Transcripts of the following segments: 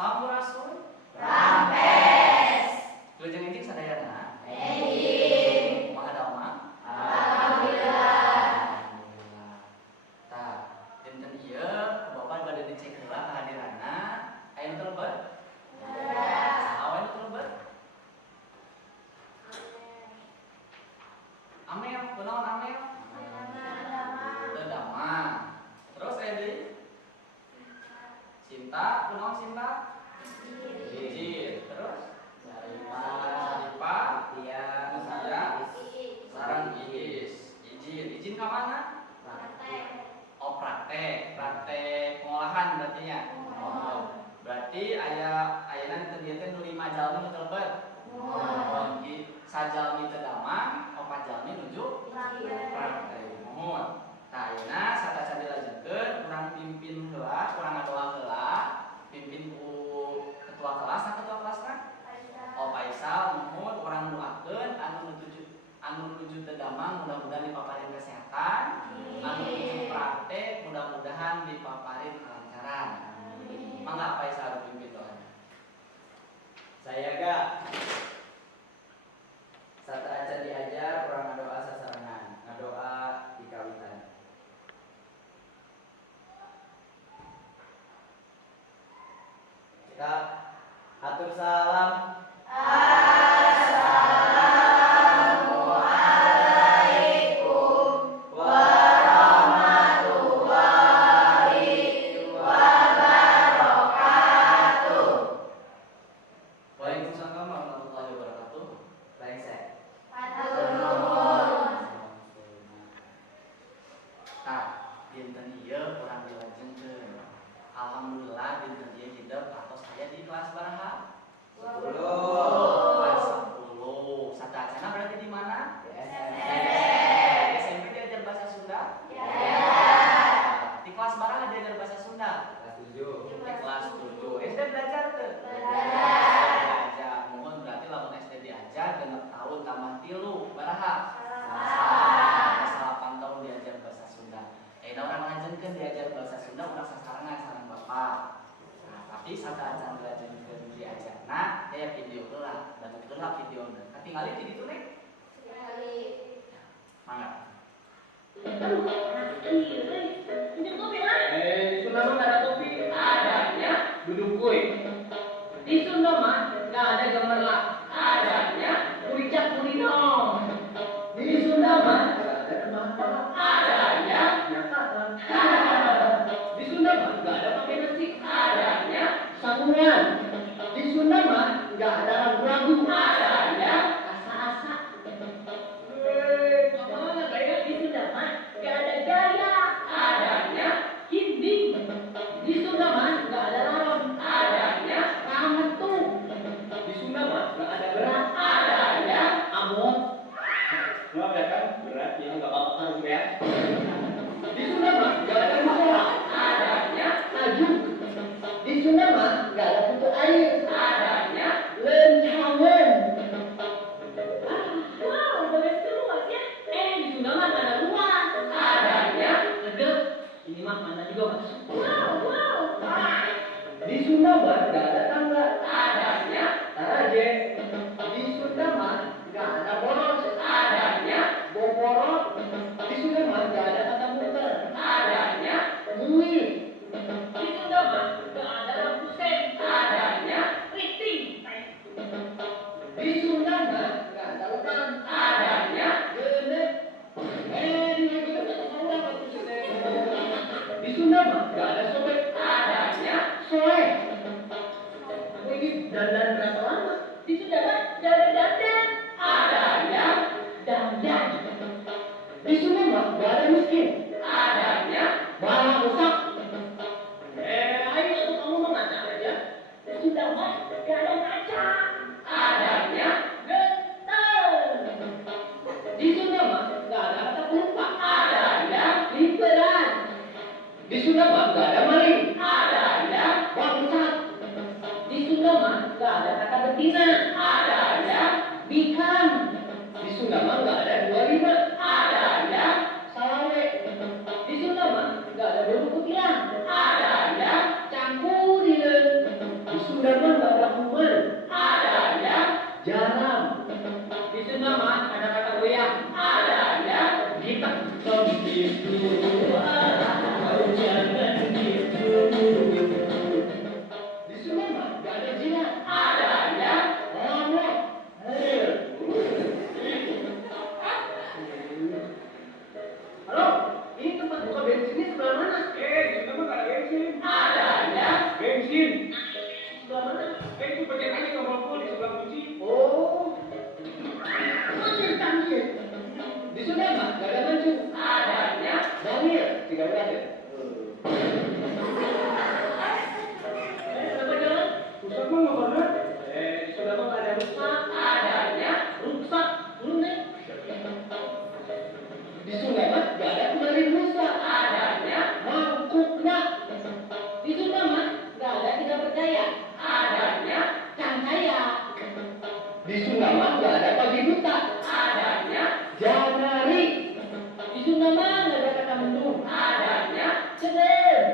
Sampurasun. Rampes. Wilujeng enjing sadayana. Enjing. Kumaha dalma? Alhamdulillah. Alhamdulillah. Tah, dinten ieu Bapak bade dicek heula kehadiranna. Aya nu telebet? Saha we nu telebet? Amel, kunaon amel? Teu dama. Terus aya deui? Cinta, kunaon cinta? Izin. Terus? Saripah, Mutia, sareng Iis. Izin ka mana? Oh, praktek pengolahan berarti nya. Oh. Berarti ayeuna teu dieu teh nu 5 jalmi nu telebet. Oh, sajalmi teu damang, 4 jalmi nuju praktek. Mohon. Tah ayeuna satacan dilajengkeun urang pimpin heula, urang ngadoa heula, pimpin ku ketua kelas, ketua kelasna? Oh, Faisal, mohon urang doakeun anu nuju teu damang mudah-mudahan dipaparin kesehatan, anu nuju praktek mudah-mudahan dipaparin kelancaran. Mangga Faisal pimpin doanya. Saya gak sata aja diajar orang ngadoa sasarangan, ngadoa di kawitan. Kita atur salam. Assalamualaikum warahmatullahi wabarakatuh. Waalaikumsalam warahmatullahi wabarakatuh. Brengsek. Matur nuwun. Tah, dinten ieu urang dilajengkeun. Alhamdulillah dinten ieu hidup atau saya di kelas baraha? 10. Kelas 10. Satacana berarti di mana? SMP diajar bahasa Sunda? Di kelas baraha diajar bahasa Sunda? Kelas 7. Di kelas 7. SD belajar teu? Belajar. Mohon berarti lamun SD diajar genep tahun tambah 3 baraha? Salapan tahun diajar bahasa Sunda. Da urang ngajengkeun diajar bahasa Sunda urang sasarangan sareng Bapak. Nah, tapi sataacan dilajengkeun diajarna aya video heula, dan heula videona. Katingali di ditu nek? Mangga. Di Sunda mah nggak ada kopi. Adanya duduk kuy. Di Sunda mah nggak ada gemerlap. Adanya kuricak kurinong. Di Sunda mah nggak ada kemana. Adanya nyakatan. Di Sunda mah nggak ada pakai nasi. Adanya sambungan. Di Sunda mah nggak ada ragu-ragu. Adanya asa-asa. Kamu gaya di Sunda mah nggak ada gaya. Adanya hinding. Di Sunda mah nggak ada laron. Adanya rametu. Di Sunda mah nggak ada berat. Adanya abot. Lo ada kan berat yang nggak apa-apa kan ya? Di Sunda mah nggak ada masalah. Adanya tajuk. Di Sunda mah nggak ada pintu air. Adanya lencawen. Wow, udah luas ya. Di Sunda mah nggak ada luas. Adanya ngedep. Ini mah mana juga masuk. Wow. Di Sunda mah nggak ada tangga. Adanya taraje. Di Sunda mah nggak ada boros. Adanya boborok. Di Sunda mah nggak ada kata muter. Adanya mui. Di Sunda mah nggak ada lampu sen. Adanya riting. Di Sunda mah nggak ada hutan. Adanya genet. Di Sunda mah nggak ada sobek. Adanya soek. Ini dandan berapa lama? Di Sunda mah nggak ada dandan. Adanya dandan. Di Sunda mah nggak ada miskin. Adanya bala rusak. Ayo tuh kamu mau ngaca aja. Di Sunda mah nggak ada ngaca. Adanya gentel. Di Sunda mah nggak ada kata pelupa. Adanya liperan. Di Sunda mah nggak ada maling. Adanya bangsat. Di Sunda mah nggak ada kata betina. Adanya bikang. Di Sunda mah nggak ada 25. Adanya salawe. Di Sunda mah nggak ada bulu kutilang. Adanya cangkurileun. Di Sunda gitu, kau jangan gitu. Di sungai mah gak ada zina. Adanya. Ngomong. Halo, ini tempat buka bensinnya sebelah mana? Di situ mah nggak ada bensin. Adanya. Bensin. Sebelah mana? Itu pencet aja tombol full di sebelah kunci. Oh. Makin canggih. Di sungai mah gak ada bensin. Adanya. Daniel, 13 ya? Kenapa jalan? Rusak mah nggak pernah. Di sungai mah gak ada rusak. Adanya. Rusak. Lu nih. Di sungai mah gak ada kemarin rusak. Adanya. Mangkuknya. Di sungai mah gak ada tidak percaya. Adanya. Cangkaya. Di sungai mah gak ada pagi buta. Adanya. Janari. Di sungai mah gak ada kata mendung. Adanya. Ceder.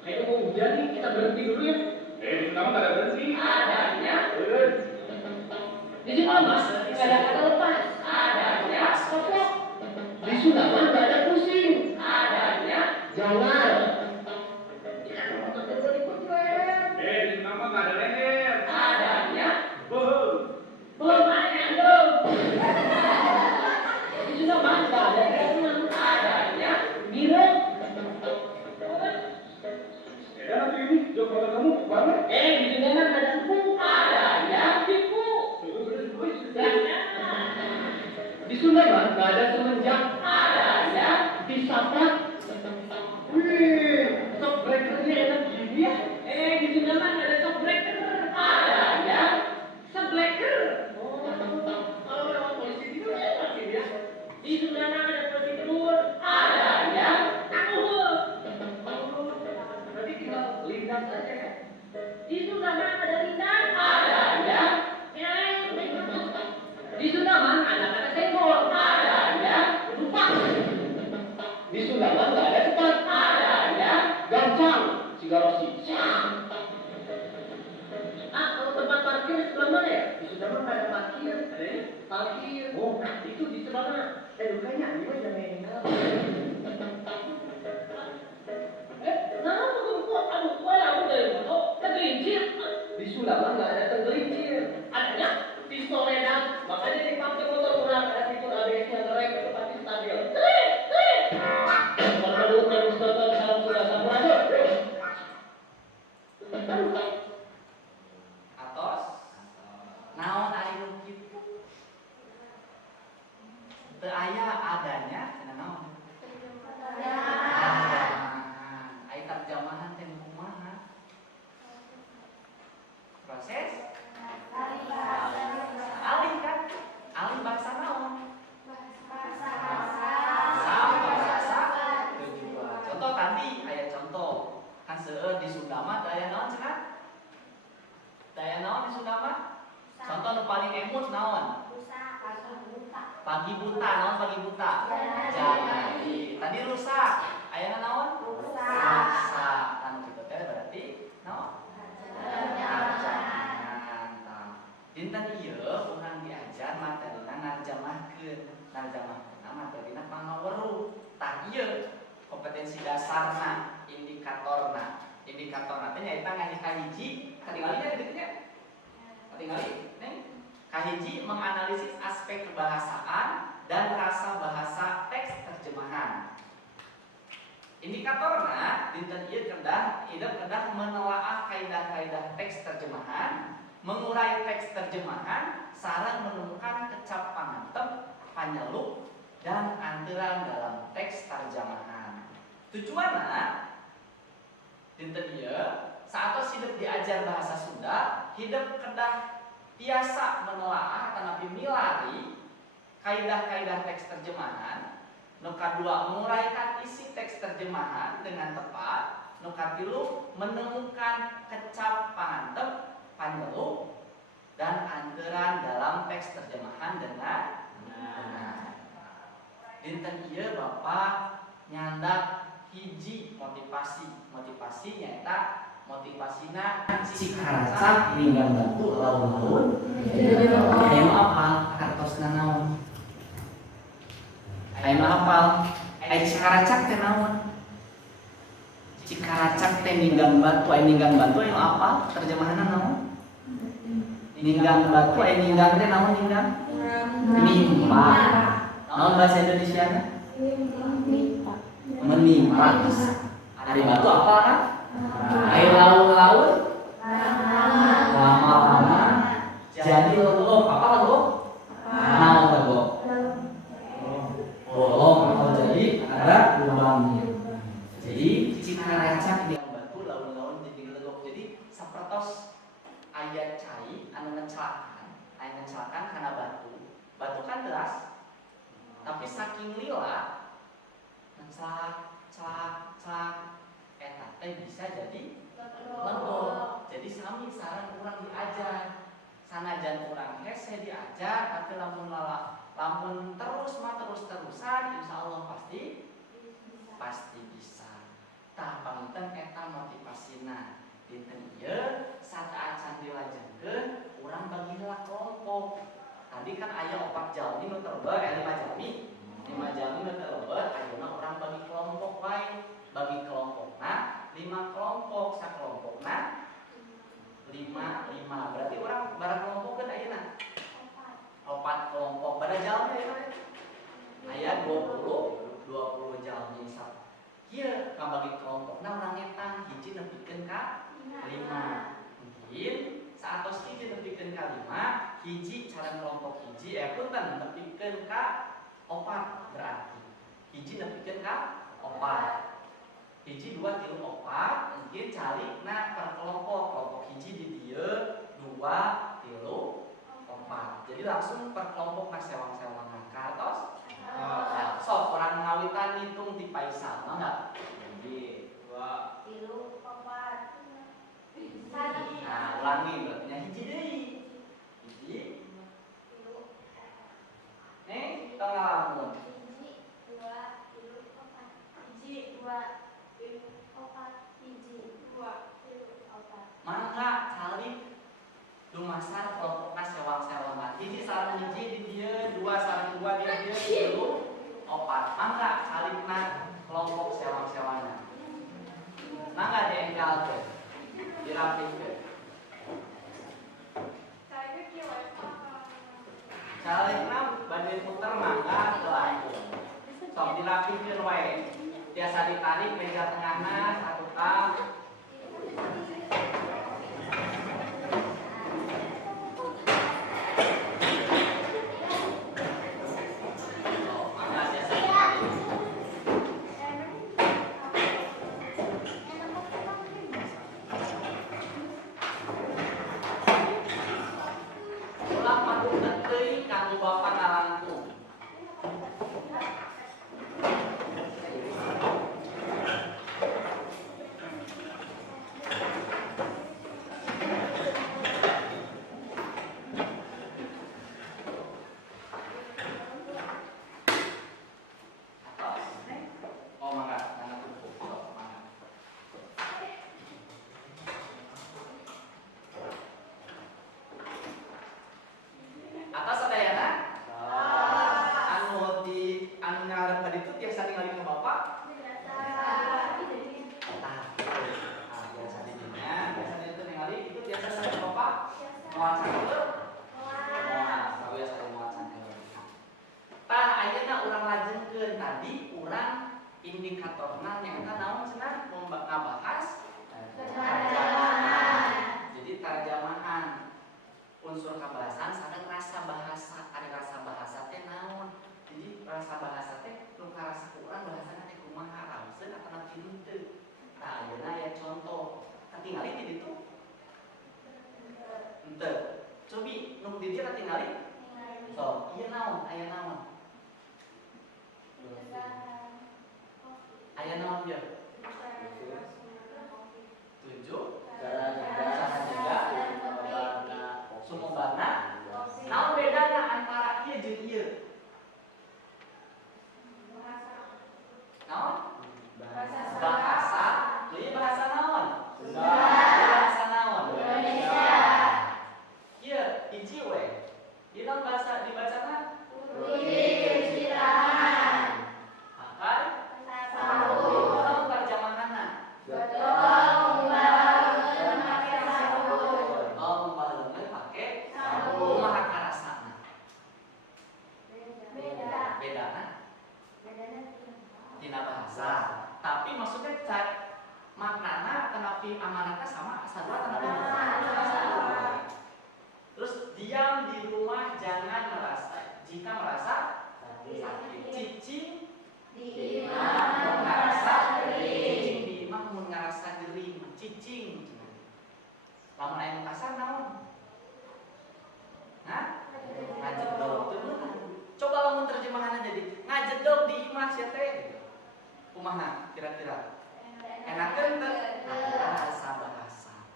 Kayaknya mau hujan nih, kita berhenti dulu ya. Di situ mah nggak ada bensin. Adanya. Di sungai mah gak ada kata lepas. Adanya. Kopok. Di sungai mah gak ada pusing. Adanya. Jangan. Di situ mah nggak ada leher. Adanya. Bohong. Belum ada belum. Di sungai mah gak ada renang. Adanya. Birong. Nanti ini jok motor kamu banget. Di sungai mah gak ada empuk. Adanya. Tipu. Di sungai mah gak ada semenjak. Adanya. Disapat. Wih, shock breakernya enak gini ya. Di sungai mah gak ada shock breaker. Adanya. Shock breaker. Oh, kalau lewat polisi tidur enak ini ya. Di sungai mah ada polisi tidur. Adanya. Anggur. Oh, berarti tinggal lindas aja ya. Di sungai mah ada lindas. Adanya. Di Sundaman ada kata senggol. Adanya. Lupa. Di Sundaman nggak ada cepat. Adanya. Gancang. Cigarosi. Kalau tempat parkir sebelah mana ya? Di Sundaman nggak ada parkir. Ada ya? Parkir. Oh, itu di sebelah mana? Dukanya ini mah jangan meninggal. Kenapa kok? Aduh, gue lalu dari mana? Tergelincir. Di Sundaman nggak ada tergelincir. Adanya pistoledan. Makanya di pakai motor kurang ada fitur ABS-nya ngerem itu pasti stabil. Perlu terus tonton salam sudah sampurasun. Atos. Naon ari nu kitu? Teu aya adanya cenah naon? Ai terjemahan teh kumaha? Proses alih kan? Alih bahasa naon? Bahasa tujuan. Contoh tadi aya contoh. Kan seueur di Sunda mah teu aya naon cenah? Teu aya naon di Sunda mah? Contoh nu paling emut naon? Pagi buta, naon pagi buta? Janari. Tadi rusak. Aya naon? Rusak. Anu kitu teh berarti naon? Dinten ieu urang diajar materina narjamahkeun. Narjamahkeunna materina pangaweruh. Tah ieu kompetensi dasarna, indikatorna. Indikatorna teh nyaeta kahiji, katinggalinya di dieu nya. Katingali, neng. Kahiji menganalisis aspek kebahasaan dan rasa bahasa teks terjemahan. Indikatorna dinten ieu kedah menelaah kaidah-kaidah teks terjemahan, mengurai teks terjemahan, sareng menemukan kecap pangantep, panyeluk, dan anteuran dalam teks terjemahan. Tujuanna dinten ieu saat hidup diajar bahasa Sunda, hidup kedah biasa menelaah tanapi milari kaidah-kaidah teks terjemahan. Nu kadua menguraikan isi teks terjemahan dengan tepat. Nu katilu menemukan kecap pangantep, panyeluk, dan anteuran dalam teks terjemahan dengan benar. Dinten ieu Bapak nyandak hiji motivasi. Motivasi nyaeta motivasina cik haracak pinggang batu laun-laun. Aya apa? Kartosna naon? Ayeuna hafal. Aya cikaracak teh naon? Cikaracak teh ninggang batu, aya ninggang batu aya apa? Terjemahanna naon? Ninggang batu aya ninggang teh naon ninggang? Nimpa. Naon bahasa Indonesiana? Menimpa. Ari batu apa kan? Air laut-laut lama-lama jadi lelok. Apa lelok? Naon lelok? Bolong atau jadi ada lubangnya. Jadi cikaracak yang batu laun-laun jadi lelok. Jadi sapertos aya cai anu ngecelakan karena batu. Batu kan deras, tapi saking lila celak eta teh bisa jadi lelok. Jadi sami sareng urang diajar. Sanajan urang hese diajar, tapi lamun terus-terusan insyaallah pasti bisa. Tah panginten eta motivasina. Dinten ieu saat can dilajengkeun urang bagi heula kelompok. Tadi kan aya 4 jalmi nu terbeut, 5 jalmi. 5 jalmi nu terbeut, ayeuna urang bagi kelompok wae. Bagi kelompokna 5 kelompok, sakelompokna 5. Berarti urang barang kelompokkeun ayeuna 4 kelompok. Bada jalmi ayeuna aya 20 jalmi sak. Ieu kabagi kelompokna urang ngetan hiji nepikeun ka 5. Mungkin saatos hiji nepikeun ka 5, hiji cara kelompok hiji punten nepikeun ka 4 berarti. Hiji nepikeun ka 4. Hiji 2 3 4 mungkin calina per kelompok hiji di dieu 2 3 4. Jadi langsung per kelompok sewang-sewangan kartos. Sok orang ngawitan ngitung di paisal mangga. 1 2 3 4 Nah, ulangi berarti hiji deui. Hiji. Nih, tengah lamun. 1 2 3 4 1 2 3 4 1 2 3 4. Mangga calik dumasar kelompokna sewang-sewangan. Hiji sareng hiji di dieu, 2 sareng 2 di dieu, 3 4. Mangga calikna kelompok sewang-sewangan. Mangga dienggalkeun. Dirapikeun. Calikna bade puter mangga teu langkung. Sok dirapikeun wae. Biasa ditarik meja tengahna satu tang. Ulang patukeun teuing kanggo Bapak ngalangkung. Oh mangga, nana tutup. Sok mangga. Atas sadayana? Anu ngarep tadi itu tiasa ningali ke Bapak? Biasa didinya, biasa itu ningali itu tiasa ningali ke Bapak? Moal sakeuleuh? Moal, sawias aya moal sakeuleuh. Tah ayeuna urang lajengkeun tadi urang indikatorna nyaeta naon cenah ngabahas tarjamahan. Jadi tarjamahan unsur kabahasan sareng rasa bahasa. Ada rasa bahasa teh naon? Jadi rasa bahasa teh nu karasa ku urang bahasana teh kumaha raoseun atawa kieu teu. Tah ayeuna aya contoh. Katingali di ditu? Henteu. Cobi nu di dieu katingali? So, ieu naon? Aya naon? Aya naon ieu? 7 sumobana. Naon bedana antara ieu jeung ieu? Naon? Bahasa. Ieu bahasa naon? Bahasa naon? Indonesia. Ieu hiji we. Ieu bahasa dibacana? Budi Cirahan. Tina bahasa. Tapi maksudnya maknana tenapi amanatnya sama sarua tenapi bahasa. Terus diam di rumah jangan merasa jika merasa sakit. Cicing di imah ngarasa gering. Cicing di imah mun ngarasa gering. Cicing. Lamun aya nu kasar naon? Hah? Ngajedog teu beunang. Coba lamun terjemahanna jadi ngajedog di imah sia teh. Kumaha kira-kira? Enakeun teu? Rasa bahasa.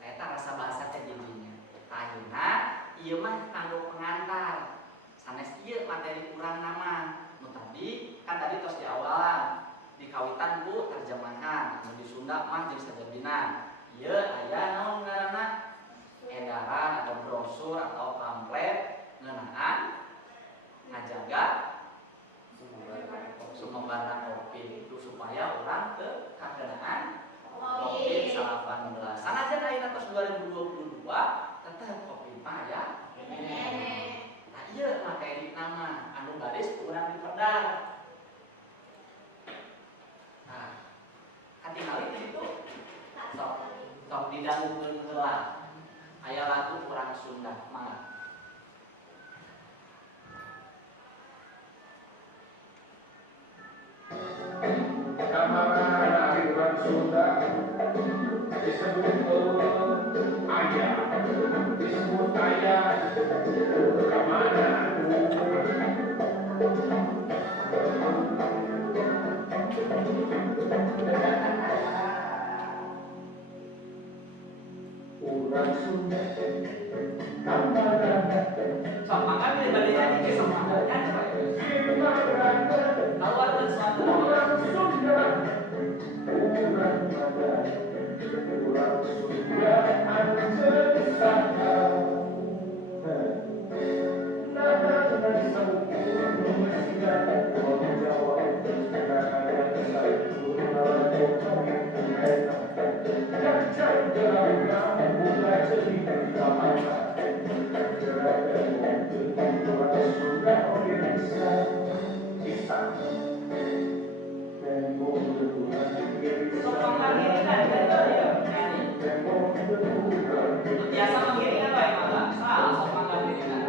Eta rasa bahasa teh jadinya. Ayeuna ieu mah kanggo pengantar. Sanes ieu materi urang nama. Nu tadi kan tadi tos di awalan. Di kawitan ku terjemahan. Nu di Sunda mah jeung sajabina. Ieu aya naon ngaranna? Edaran atau brosur atau pamflet ngeunaan ngajaga sumbangan COVID itu supaya orang ke kakenaan COVID 19. Sanajan ayeuna tos 2022 tetep COVID mah aya. Nah ieu materi nama anu baris urang diperdar. Nah, katingali itu sok didangukeun heula. Aya lagu urang Sunda mah. Kamar dari orang Sunda disebut ayah, disebut ayah kemana? Orang Sunda kemana? Sok makan di balik nyanyi ke semuanya coba. Kalau ada sesuatu Orang Sunda, orang mana? Orang Sunda anjir sana. Nada sempurna mestinya menjawab nada sempurna yang jaga mulai cerita mana? Orang Sunda bisa. sok mengiringan kan ya nyanyi. Biasa mengiringan bae malah. Salah sok mengiringan.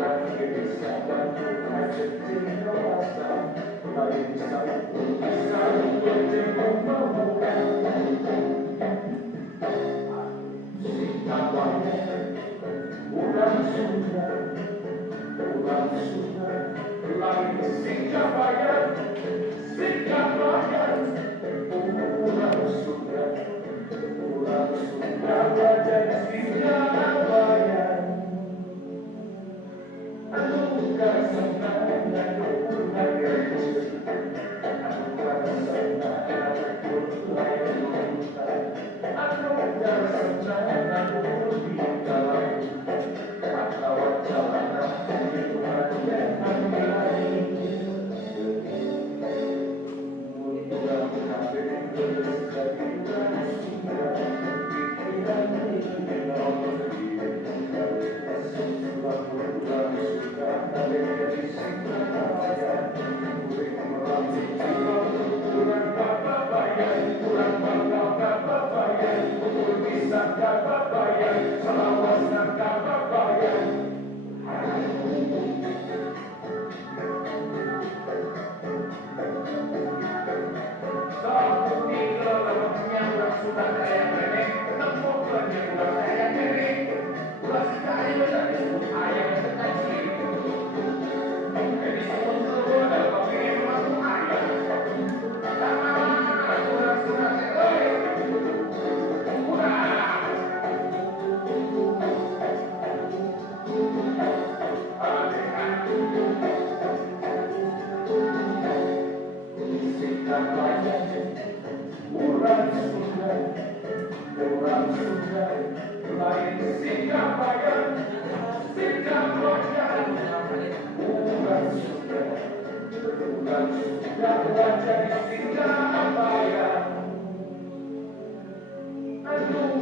Aduh,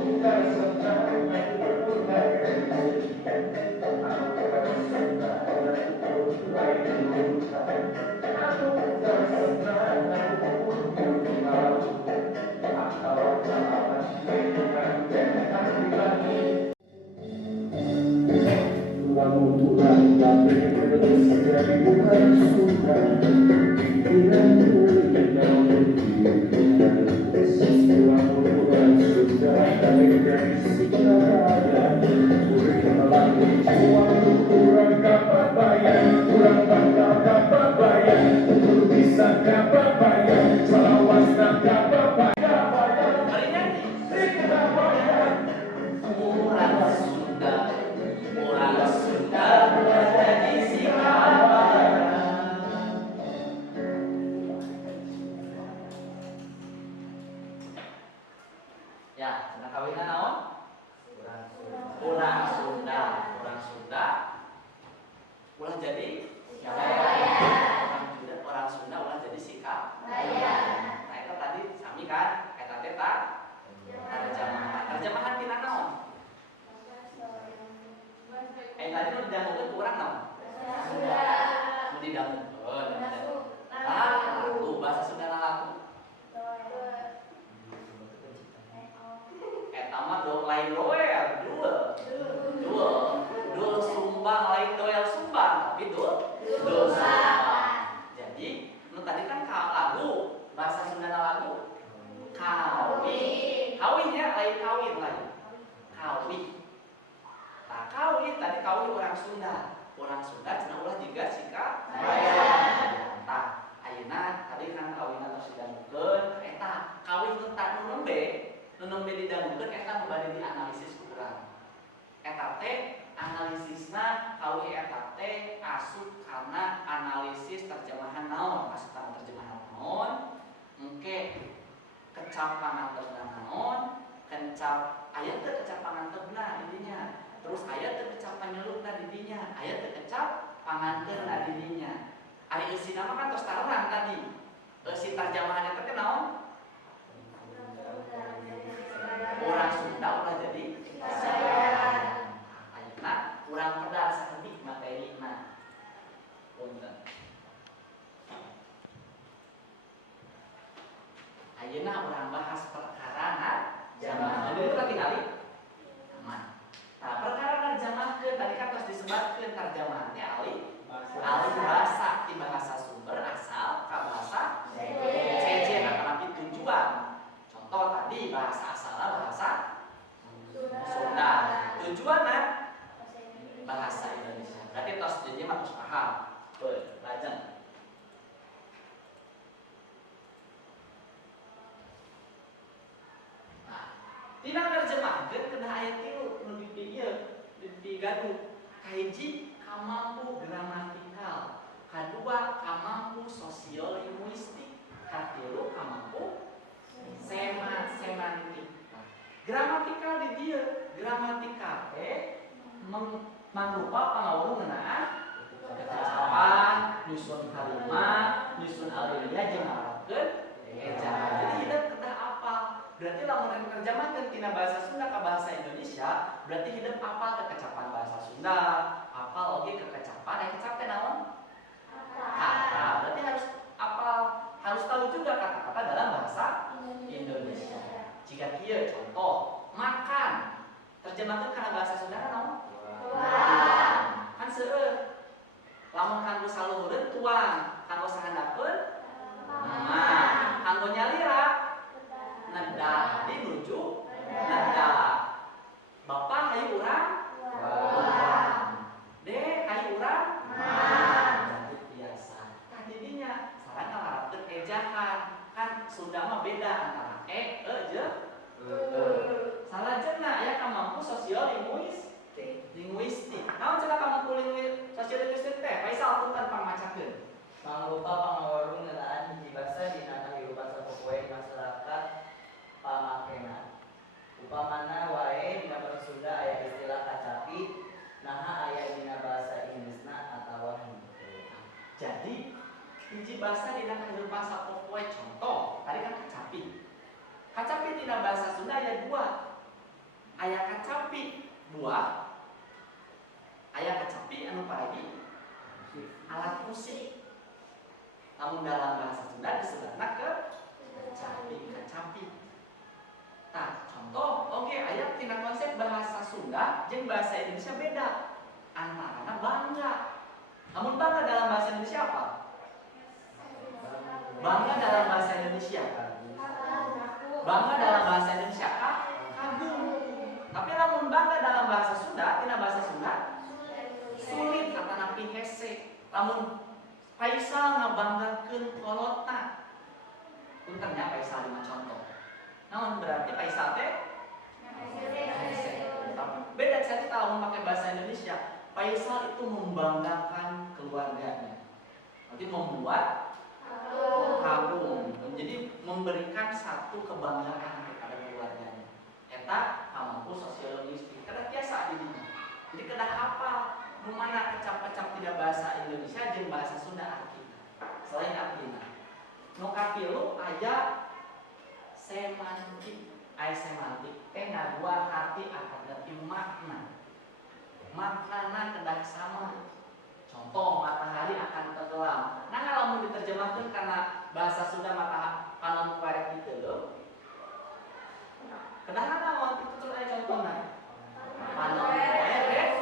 pulang tapi terus jadi orang Sunda. Bilang pulang sesuatu orang Sunda tapi dari Singapura. Kurang lagi kurang dapat bayar, kurang bakal dapat bayar, untuk bisa dapat bayar, selawas dan dapat bayar. Mari nyanyi. Orang Sunda menjadi Singapura. Ya, sudah kawinan naon? Orang Sunda. Ulah jadi orang Sunda ulah jadi sikap. Nah itu tadi sami kan? Eta teh terjemahan tina naon? Tadi nu didangukeun kurang naon? Nu didangukeun. Lagu bahasa Sunda lagu. Eta mah lain doel, dul sumbang lain doel sumbang, tapi dul sumbang. Jadi, nu tadi kan lagu bahasa Sunda lagu kawin ya, lain kawin lain. Kawin. Nah, kawin tadi kawin orang Sunda cenah ulah jiga sikap. Tah, ayeuna tadi kan kawinan tos didangukeun, eta kawin nu tak nu nembe didangukeun eta nu bade dianalisis ku urang. Eta teh analisisna kawin eta teh asup kana analisis terjemahan naon, asup kana terjemahan naon, engke kecap panganterna naon, kencap aya teu kecap panganterna didinya. Terus aya teu kecap panyelukna didinya, aya teu kecap panganteurna didinya. Ari eusina mah kan tos taruhan tadi. Si terjemahan eta teh naon? Orang Sunda ulah jadi ayeuna urang pedal saeutik materina. Punten. Ayeuna urang bahas perkara narjamah. Dulu kita tingali. Aman. Nah, perkara narjamahkeun tadi kan tos disebatkeun tarjamahan teh alih bahasa ti bahasa sumber asal ka bahasa jejer atanapi tujuan. Contoh tadi bahasa asalna bahasa Sunda. Tujuanna bahasa Indonesia. Berarti tos jejer mah tos paham. Beul, lajeng. Tina nerjemahkeun kena aya tilu nu di ieu di gaduh. Kahiji kamampu gramatikal, kadua kamampu sosiolinguistik, katilu kamampu semantik. Gramatikal di dieu, gramatikal teh mangrupa pangawurung ngeunaan kecapan, nyusun kalimat, nyusun alinea jeung ngarapkeun ejaan. Jadi hideung kedah apal. Berarti lamun nerjemahkeun tina bahasa Sunda ka bahasa Indonesia, berarti hideung apal kekecapan bahasa Sunda, apal oge kekecapan, kecap teh naon? Kata. Berarti harus apal, harus tahu juga kata-kata dalam bahasa Indonesia. Jika kieu contoh, makan. Terjemahkeun kana bahasa Sunda kan naon? Tuang. Kan seueur. Lamun kanggo saluhureun tuang, kanggo sahandapeun mah, kanggo nyalira neda, dinuju neda. Bapak hayu urang tuang. Dek hayu urang mah. Jadi biasa. Tah didinya sareng ngarapkeun ejahan. Kan Sunda mah beda antara jeung salajengna aya kamampu sosiolinguistik. Naon cenah kamampu sosiolinguistik teh? Faisal punten pangmacakeun. Mangrupa pangawurung ngeunaan hiji basa dina kahirupan sapopoe masyarakat pamakena. Upamana wae dina basa Sunda aya istilah kacapi, naha aya dina bahasa Inggrisna atawa henteu. Jadi hiji basa dina kahirupan sapopoe contoh, tadi kan kacapi. Kacapi dina bahasa Sunda aya dua. Aya kacapi buah, aya kacapi anu paragi alat musik. Namun dalam bahasa Sunda disebutna kacapi. Tah, contoh, oke, aya tina konsep bahasa Sunda jeung bahasa Indonesia beda. antara bangga. Namun bangga dalam bahasa Indonesia apa? Bangga dalam bahasa Indonesia. Bangga dalam bahasa Indonesia kagum. Tapi namun bangga dalam bahasa Sunda, tina bahasa Sunda sulit atanapi hese. Namun Faisal ngabanggakeun kolotna. Puntennya Faisal 5 contoh. Namun berarti Faisal teh hese. Beda cerita kalau memakai bahasa Indonesia. Faisal itu membanggakan keluarganya. Berarti membuat kagum. Jadi memberikan satu kebanggaan kepada keluarganya. Eta mampu sosiologistik. Kada biasa didinya. Jadi kedah apa? Mana kecap-kecap tidak bahasa Indonesia jeung bahasa Sunda artina. Selain artina. Nu kapilu aya semantik. Aya semantik teh ngadua arti akan tapi makna. Maknana kedah sama. Contoh matahari akan tenggelam. Nah kalau mau diterjemahkan karena bahasa Sunda mata panon kuarek gitu loh. Kedah naon itu tuh aya contohna. Panon kuarek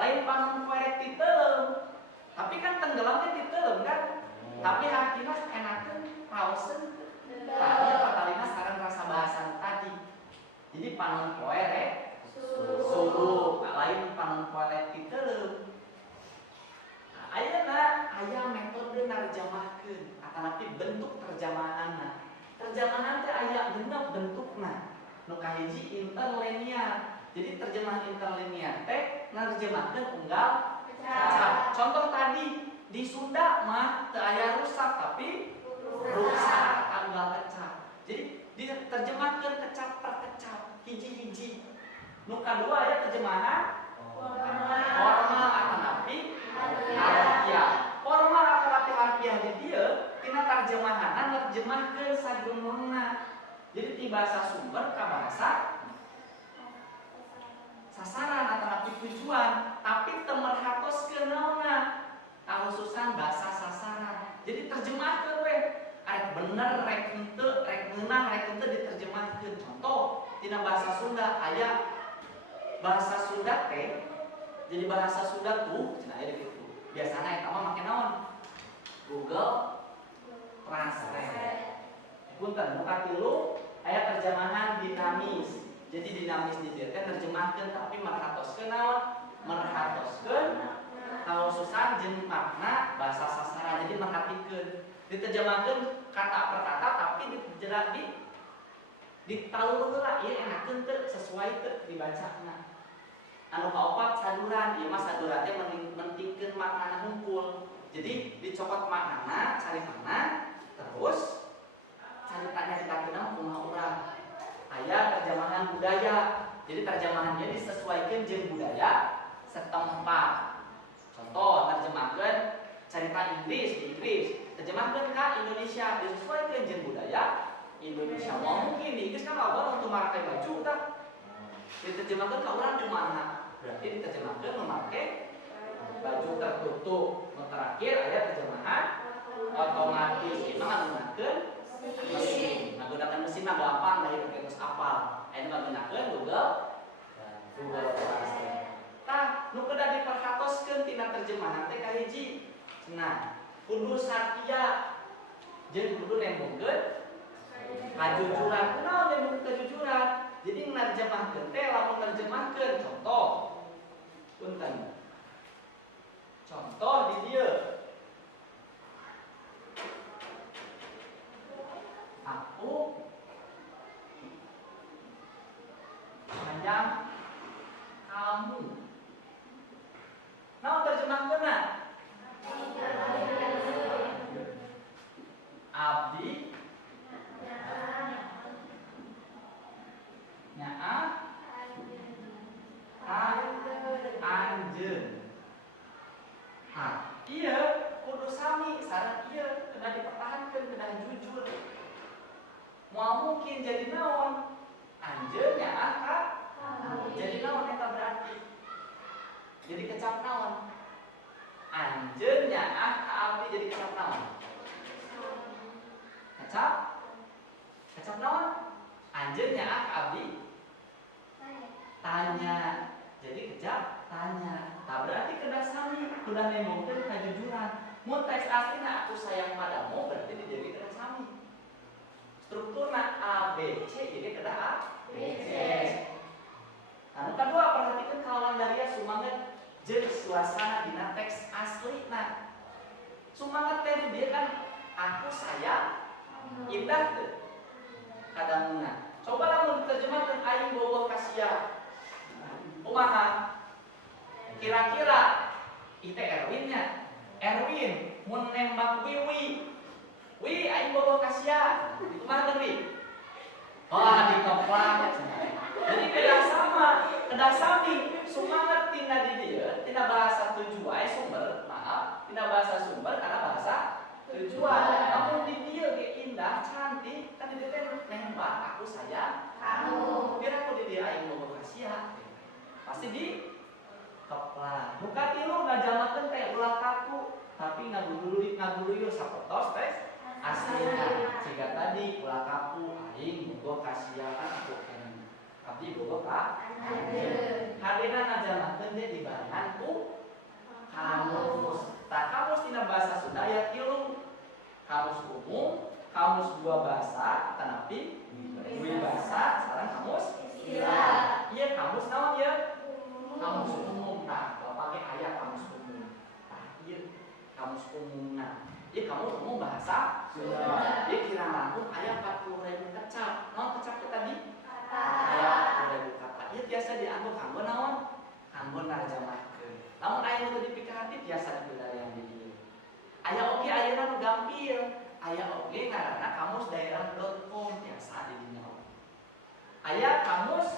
lain panon kuarek titeum. Tapi kan tenggelamnya titeum kan. Tapi artinya enakeun pausen. Tadi patalina sekarang rasa bahasan tadi. Jadi panon kuarek suruh lain panon kuarek titeum. Ayeuna aya metode narjamahkeun atanapi bentuk terjemahanna. Terjemahan teh aya genep bentukna. Nu kahiji interlinear. Jadi terjemahan interlinear teh narjemahkeun unggal kecap. Contoh tadi di Sunda mah teu aya rusak tapi rusak unggal kecap. Jadi diterjemahkeun kecap per kecap, hiji-hiji. Nu kadua aya terjemahan formal atanapi harfiah. Formal atanapi harfiah di dieu tina tarjemahanna nerjemahkeun sageumna. Jadi ti bahasa sumber ka bahasa sasaran atanapi tujuan, tapi teu merhatoskeun naonna khususan bahasa sasaran. Jadi terjemahkeun we. Arek bener rek henteu, rek ngeunah rek henteu diterjemahkeun. Contoh tina bahasa Sunda aya bahasa Sunda teh. Jadi bahasa Sunda tuh cenah aya kitu. Biasana eta mah make naon? Google Translate. Punten nu katilu aya terjemahan dinamis. Jadi dinamis di dieu teh nerjemahkeun tapi merhatoskeun naon? Merhatoskeun khususan jeung makna bahasa sastra. Jadi merhatikeun. Diterjemahkeun kata per kata tapi dijerat ditaluh heula ieu enakeun teu sesuai teu dibacana. Anu kaopat saduran, ieu mah saduran teh mentingkeun maknana hungkul. Jadi dicokot maknana, caritana, terus caritanya dikatakeun kumaha urang. Aya terjemahan budaya. Jadi terjemahannya disesuaikan jeung budaya setempat. Contoh terjemahkeun cerita Inggris di Inggris, terjemahkeun ka Indonesia disesuaikan jeung budaya Indonesia. Mau mungkin di Inggris kan loba untuk memakai baju tah. Diterjemahkeun ka urang kumaha? Berarti diterjemahkeun memakai baju tertutup. Terakhir ada terjemahan otomatis. Itu menggunakan mesin. Menggunakan mesin mah gampang dari terus apal. Ini menggunakan Google Translate. Tah, nu kedah diperhatoskeun tina terjemahan teh kahiji. Nah, kudu satia jeung kudu nembongkeun kajujuran. Kunaon nembongkeun kajujuran? Jadi narjamahkeun teh lamun narjamahkeun contoh. Punten. Contoh di dieu. Aku sayang kamu. Nah, terjemahkeunna. Abdi nyaah anjeun. Nah, iya kudu sami sareng ieu kena dipertahankeun, kena jujur. Moal mungkin jadi naon? Anjeun nyaah ka jadi naon eta berarti? Jadi kecap naon? Anjeun nyaah ka abdi jadi kecap naon? Kecap naon? Anjeun nyaah ka abdi? Tanya. Jadi kecap tanya. Nah berarti kedah sami, kudah nemongkeun kajujuran. Mun teks aslina aku sayang padamu berarti dijadi kedah sami. Strukturna A B C jadi kedah A B C. Anu kedua perhatikan kawan daria sumanget jeung suasana dina teks aslina. Sumanget teh dia kan aku sayang indah tuh kadangna. Coba lamun diterjemahkeun aing boboh kasia. Kumaha? Kira-kira itu Erwinnya. Erwin mun nembak Wiwi. Wi aing boboh kasia. Kumaha Wi? Wah dikeplak. Jadi kedah sama, kedah sami sumanget tina di dieu, tina bahasa tujuan sumber, maaf, tina bahasa sumber karena bahasa tujuan. Namun di dieu ge indah, cantik, kan di dieu teh nembak aku sayang kamu. Biar aku di dieu aing boboh kasia. Pasti di keplak. Muka tilu ngajamakeun teh ulah kaku, tapi ngaguluyu sapertos teh aslina. Jika tadi ulah kaku aing boboh kasia kan aku keneh. Abdi boboh ka hadena ngajamakeun teh dibarengan ku kamus. Tah kamus tina bahasa Sunda aya 3. Kamus umum, kamus dua bahasa, tanapi dua bahasa, sareng kamus istilah. Ieu kamus naon ieu? Kamus umum. Tah Bapak ge aya kamus umum. Tah ieu kamus umumna. Ieu kamus umum bahasa Sunda. Ieu kirang langkung aya 40.000 kecap. Naon kecap teh tadi? Aya 40.000 kata. Ieu biasa dianggo kanggo naon? Kanggo narjamahkeun. Lamun aya nu teu dipikirati biasa dipilarian di dieu. Aya oge ayeuna nu gampil. Aya oge ngaranna kamusdaerah.com biasa di dinya. Aya kamus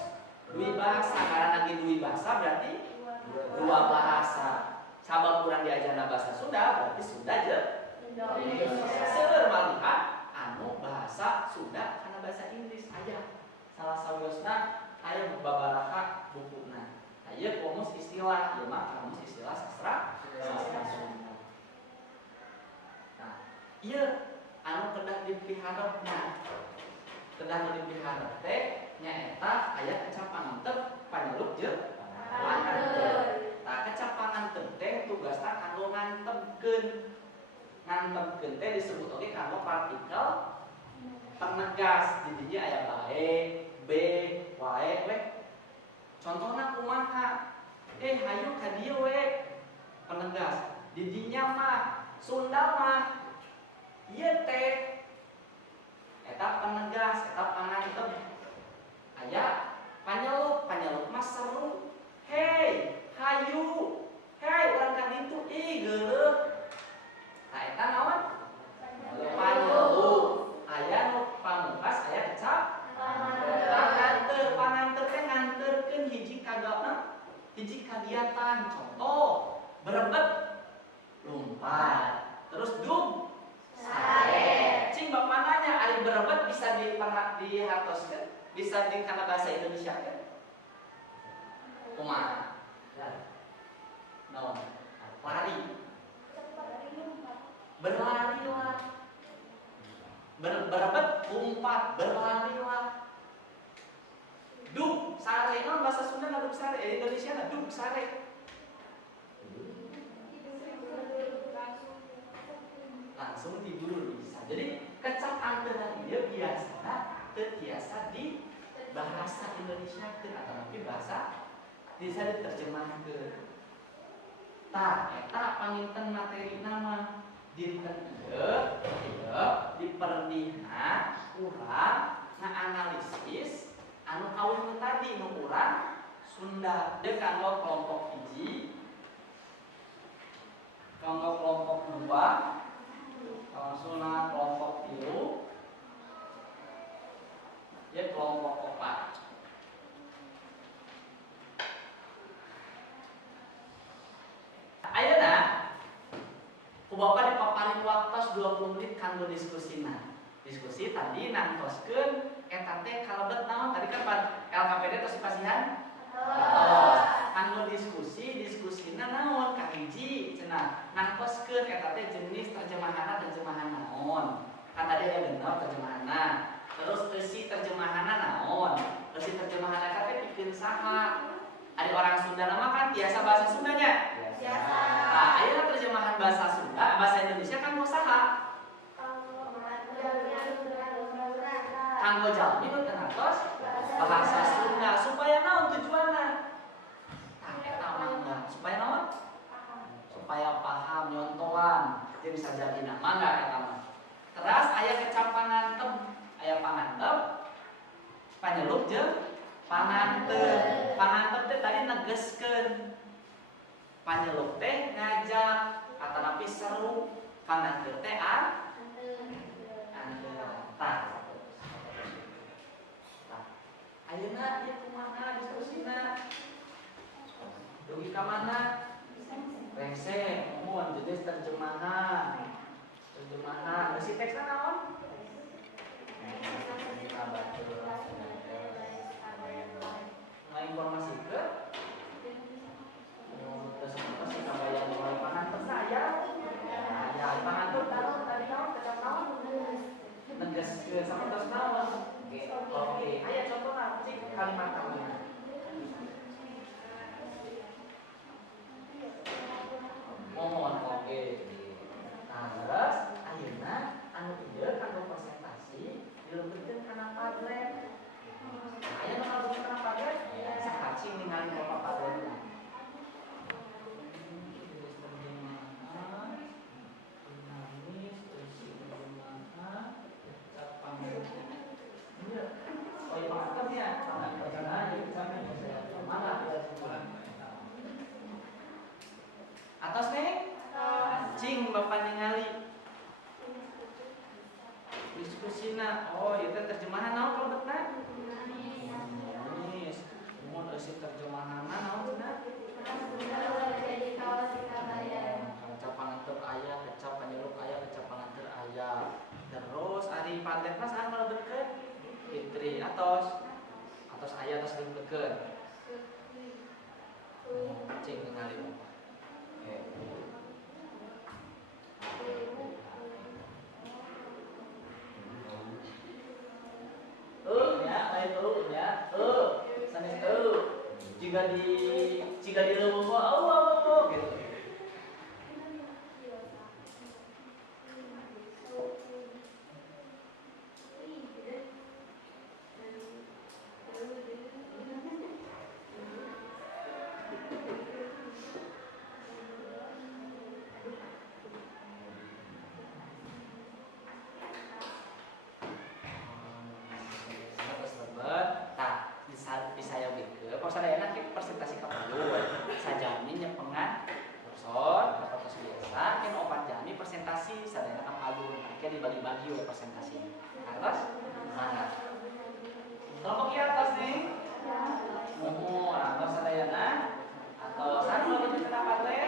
dui bahasa, karena lagi dui bahasa berarti dua bahasa. Sabab kurang diajarna bahasa Sunda berarti Sunda jeung Indonesia. Seueur malihat anu bahasa Sunda kana bahasa Inggris aya. Salah sawiosna aya babaraha bukuna. Aya kamus istilah, ieu mah kamus istilah sastra Sunda. Nah, ieu anu kedah dipiharepna. Kedah dipiharep teh nyaeta aya kecap pangantep, panyeluk jeung pangantep. Tah kecap pangantep teh tugasna kanggo ngantepkeun. Ngantepkeun teh disebut oge kanggo partikel penegas. Di dieu aya bae, be, wae, we. Contohna kumaha? Hayu ka dieu we. Penegas. Di dinya mah Sunda mah ieu teh eta penegas, eta pangantep. Aya panyeluk, panyeluk mah seru. Hei, hayu. Hei, urang ka ditu, geuleuh. Tah eta naon? Panyeluk. Aya nu pamungkas, aya kecap panganteur. Panganteur teh nganterkeun hiji kagana, hiji kagiatan. Contoh, berebet lumpat. Terus dug sare. Cing bapak nanya, ari berebet bisa dihartoskeun, bisa di kana bahasa Indonesia kan? Kumaha? Naon? Lari. Berlarilah. Berebet umpat, berlarilah. Dug sare, naon bahasa Sunda na dug sare, Indonesia na dug sare. Langsung tidur bisa. Jadi kecap antara dia biasanya terbiasa di bahasa Indonesia atau mungkin bahasa bisa diterjemahkan. Tah eta panginten materi nama dinten ieu diperdihna urang ngaanalisis anu kawin tadi nu urang Sunda. Dia kanggo kelompok hiji, kanggo kelompok 2, Suna kelompok 3, ya kelompok 4. Ayeuna ku Bapak dipaparin waktos 20 menit kanggo diskusina. Diskusi tadi nangtoskeun eta teh kalebet naon tadi kan LKPD tos dipasihan? Kanggo diskusina naon kahiji cenah nangtoskeun eta teh jenis terjemahanna naon. Kan tadi aya bener terjemahanna. Terus eusi terjemahanna naon? Eusi terjemahanna teh pikeun saha? Ada orang Sunda nama kan biasa bahasa Teras aya kecap pangantep, aya pangantep, panyelup jeung pangantep. Pangantep teh tadi negeskeun. Panyelup teh ngajak, atanapi seru. Pangantep teh tah. Ayeuna ieu kumaha diskusina? Dugi ka mana? Rese, mun jenis terjemahan. Terjemahan, isi teksna naon? Informasikeun terus apa sih kabayan mulai pangantep saya? Ya, pangantep naon tadi naon kecap naon? Negeskeun sama terus naon? Oke. Aya contohna cik kalimat kalimat. Mohon oke. Nah, terus ayeuna anu ieu kanggo presentasi dilebetkeun kana Padlet. Aya nu kalebet kana Padlet? Sakacing ningali Bapak Padlet. Oh iya pangantepnya, pangantepna jadi sampai mana? Atas nih? Cing Bapak ningali. Diskusina. Oh, itu terjemahan naon kalebetna? Manis. Mun eusi terjemahanna naon cenah? Jadi kalau kita bayar. Kecap pangantep aya, kecap panyelup aya, kecap pangantep aya. Terus ari Padletna saha kalebetkeun? Fitri atos aya atos dilebetkeun. Cing ningali Bapak. Ya, lain ya. Sanes jika di leuweung gitu. Presentasi kapaluan sajami nyepengan kurson kapatos biasa kan 4 jami presentasi sadayana kapalun akhirnya dibagi-bagi oleh presentasi atas mana kelompok di atas nih atau sadayana atau sarang lebih kenapa teh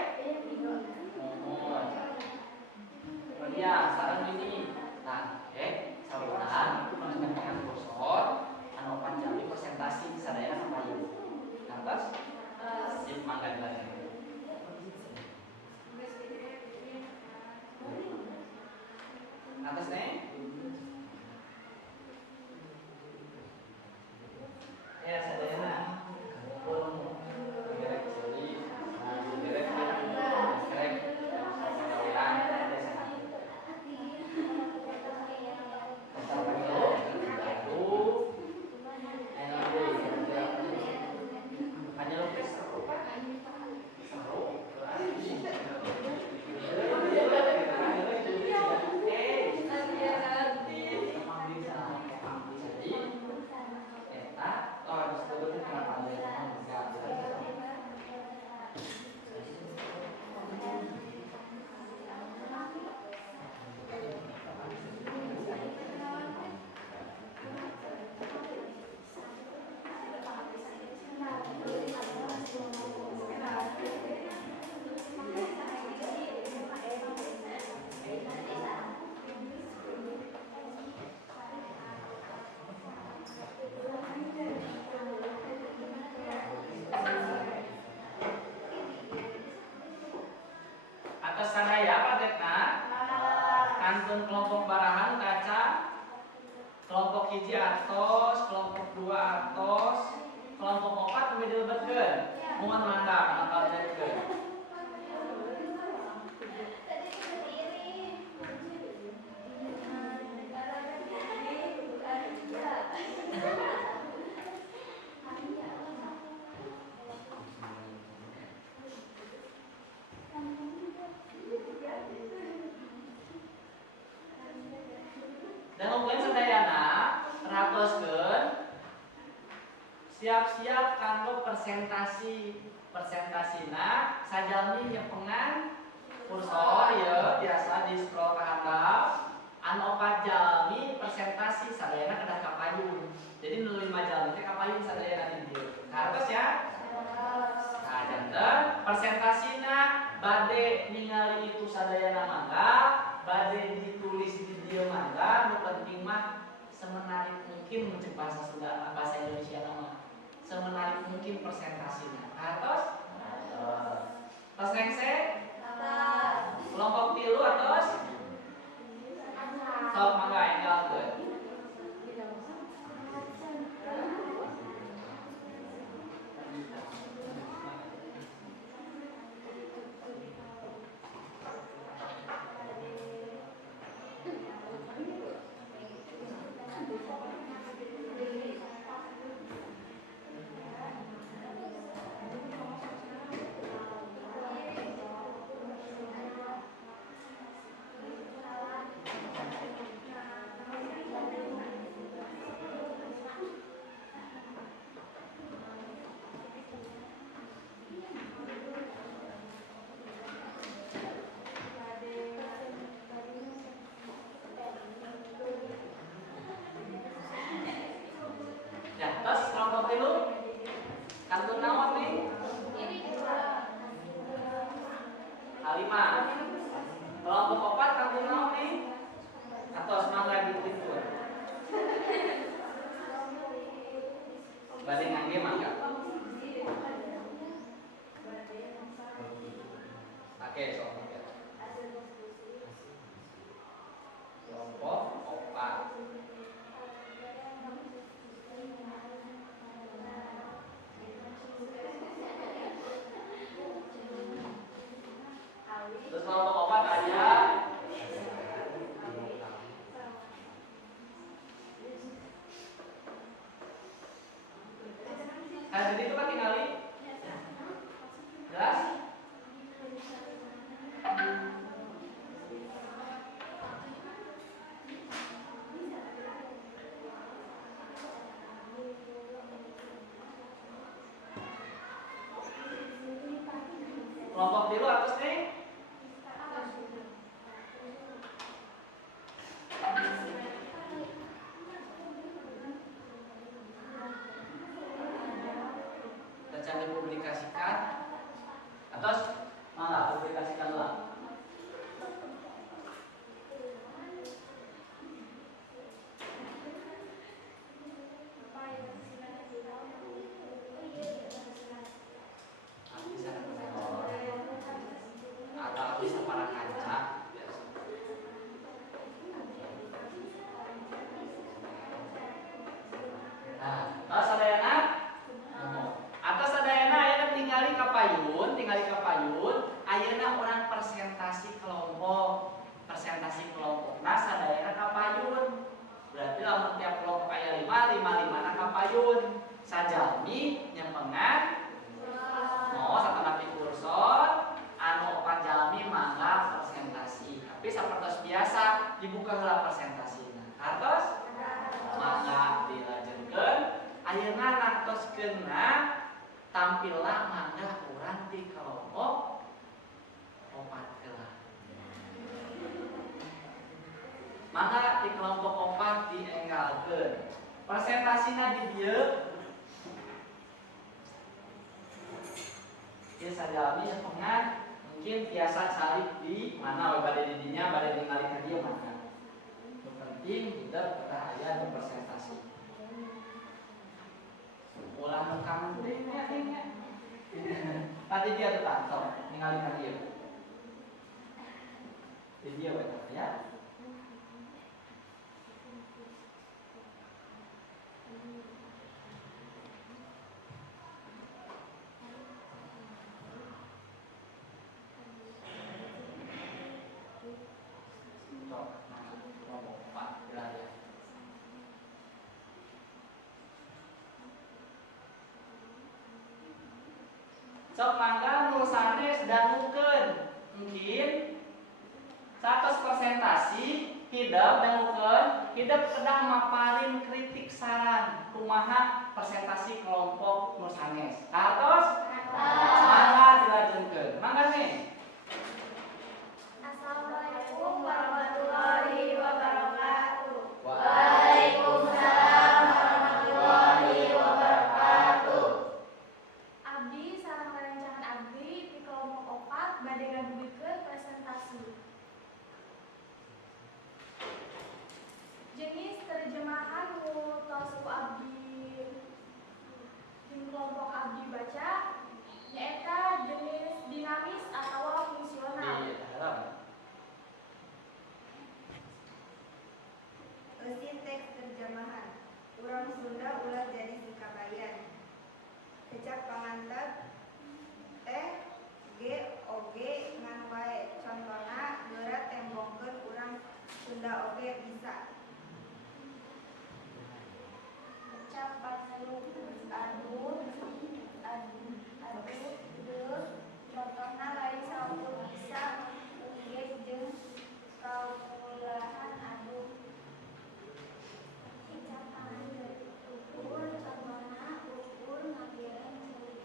ya sarang ini nah saluran nyepengan kurson anu 4 jami presentasi sadayana kapalun atas sip mangga lagi atas nih ya sadayana gerek cili gerek atas sadaya apa Tetna? Kantun kelompok barahan kaca kelompok hiji atos, kelompok 2 atos, kelompok 4 kami dilebetkeun. Mohon mangga bakal jetkeun. teruskeun siap-siap kanggo presentasi. Presentasina sajalmi nyepengan kursor ya biasa di scroll ke handap. Anu opat jalmi presentasi sadayana kedah kapayun. Jadi nu 5 jalmi teh kapayun sadayana di dieu. Hartos ya. Nah, janten presentasina bade ningali itu sadayana mangga, bade ditulis di dieu mangga, nu penting mah semenarik mungkin mencek bahasa Sunda bahasa Indonesia nama. Semenarik mungkin presentasinya. Hartos? Tos nengse? Kelompok 3 atos? Sok mangga enggal keun. Ya, terus kelompok 3 kantun naon nih? K5. Kelompok 4 kantun naon nih? Atos mangga dititun. Bade ngangge mangga. Oke, sok mangga. Kelompok 4. Terus kelompok 4 aja. Jadi itu kan tinggali. Jelas? Kelompok 3 atas nih. Baca dipublikasikan. Atas mangga publikasikan ulang. Atau bisa para kancah. Nah, terus sadayana atas sadayana ayeuna tinggali kapayun, ayeuna orang presentasi kelompok. Presentasi kelompok. Nah, sadayana kapayun. Berarti lamun tiap kelompok aya 5 kapayun. Sajalmi nyempengan satanapi kursor, anu 4 jalmi mangga presentasi. Tapi sapertos biasa dibuka heula presentasina. Hartos? Mangga dilanjutkeun. Ayeuna nantoskeunna tampillah mangga urang di kelompok 4 heula. Mangga di kelompok 4 dienggalkeun. Presentasina di dieu. Ieu sajalmi nyepengan mungkin biasa salib di mana we bade di dinya bade ningali ka dieu mangga. Nu penting kita pernah aya di presentasi. Ulah nu kamu deui nya. Tadi dia tuh tantong ningali ka dieu. Di dieu we ya. Sok mangga nu sanes dangukeun mungkin 100 presentasi hidup hidup sedang maparin kritik saran kumaha presentasi kelompok nu sanes. Kartos? Mangga dilanjutkeun. Mangga nih. Assalamualaikum warahmatullahi wabarakatuh. Waalaikumsalam warahmatullahi wabarakatuh. Abdi sareng rerencangan abdi di kelompok 4 bade ngaduikeun presentasi. Jenis terjemahan nu tos ku abdi di kelompok abdi baca nyaeta jenis dinamis atau fungsional. Di dalam. Eusi teks terjemahan. Urang Sunda ulah jadi sikabayan. Kecap pangantep G oge ngan wae. Contona geura tembongkeun urang Sunda oge bisa. Kecap paneluh adun contohna lain saukur bisa uge jeung kaulahan adun. Kecap paneluh ukur contohna ukur ngabiaran ceuli.